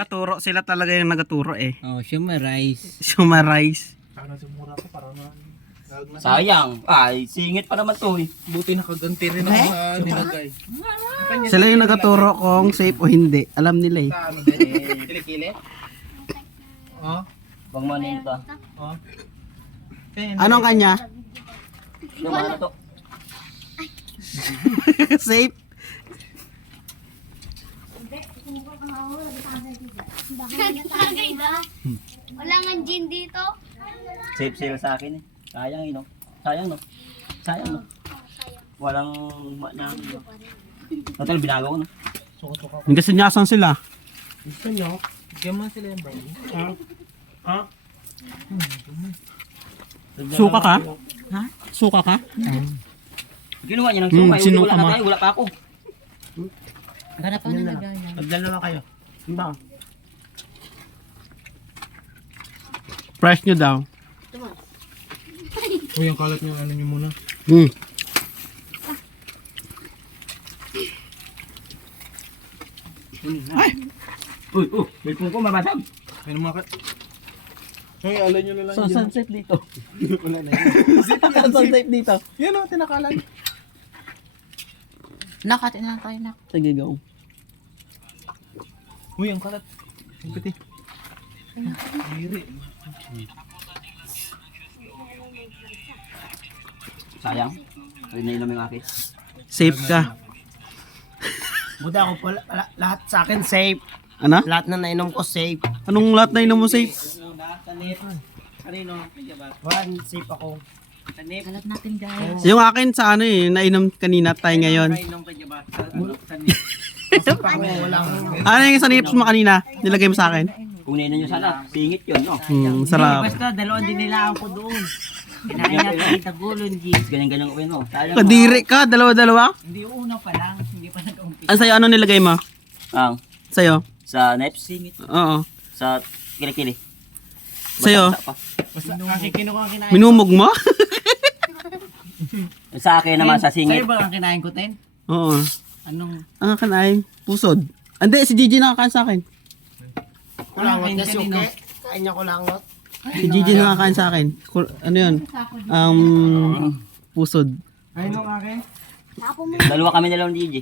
Nagaturo sila talaga yung nagaturo eh. Oh, summarize. Summarize. Sayang. Ay, singit pa naman to eh. Buti nakaganti rin ako sa nilagay. Sila yung nagaturo kung safe o hindi. Alam nila eh. Sa ano din? Kilikili? Oh. Bang manin to. Oh. Anong kanya? Yung ano to. Safe? Bagay na. Wala nga gin dito. Safe sila sa akin eh. Sayang eh no. Sayang no. Sayang no. Walang na. Total binago ko no. Hindi sinyasan sila. Gusto nyo? Bigyan mo sila yung brownie. Ha? Suka ka? Ha? Suka ka? Ginawa niya ng sumay. sinuka Wala mo. na tayo. Wala pa ako. Ganap ang nalagayan. Magdalawa kayo. Ba? Price nyo daw. Uy, ang kalat nyo, ano nyo muna. Uy, may puko mabasag. Ano mga kat... Uy, alay nyo na lang So, dyan. sunset dito. Wala na yun. Sunset dito. Yan o, tinakalan. Nakatin lang tayo nak. Sige, go. Uy, ang kalat. Ang piti. Ayri. Sayang. Ay, nainom yung akin. Safe ka. Buti ako pala, lahat sa akin safe. Ano? Lahat na nainom ko safe. Anong lahat na inom mo safe? One, safe ako. Kalat natin guys. Yung akin sa ano eh, nainom kanina tayo ngayon. Safe ako, walang... Ano yung sa nips mo kanina? Nilagay mo sa akin? Kung nainom nyo sana, singit yun no. Sarap. Basta dalawang din nila ako doon. Kinain natin yung tagulon, G. Ganyan-ganyan ko no. Sayang. Kadiri ka, dalawa-dalawa? Hindi una pa lang. Hindi pa nag-umpisa. Ano sa'yo, ano nilagay mo? Ang Sa'yo? sa neps, Oo. sa kilikili. Sa'yo? Basta pa. Basta kasi kinuha ang kinain. Minumog mo? Sa akin naman sa singit. Sa'yo ba ang kinain ko, Ten? Oo. Anong? Ang akin ay pusod. Hindi, si Gigi nakakain sa akin. Kulangot na kanino? suke. Kain niya kulangot. Si Gigi nakakain sa akin. Ano yun? Pusod. Ayun ang akin. Dalawa kami nilang Gigi.